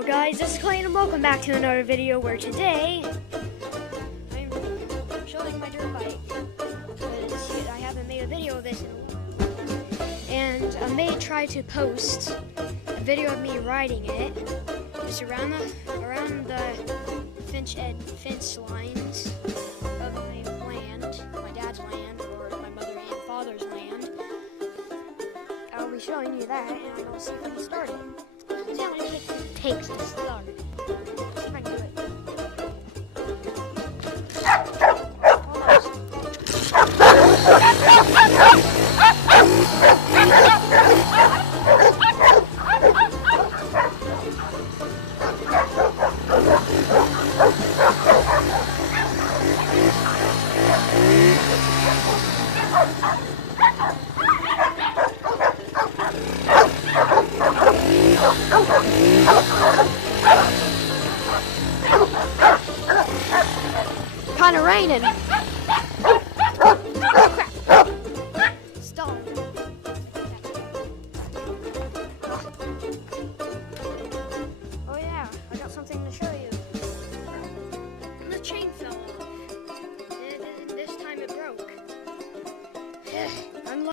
Hello guys, this is Clayton and welcome back to another video where today I'm showing my dirt bike because I haven't made a video of this in a while. And I may try to post a video of me riding it just around the fence lines of my land, my dad's land, or my mother and father's land. I'll be showing you that and I'll see if I can start it. See how many it takes to start. See if I can do it. Kind of raining.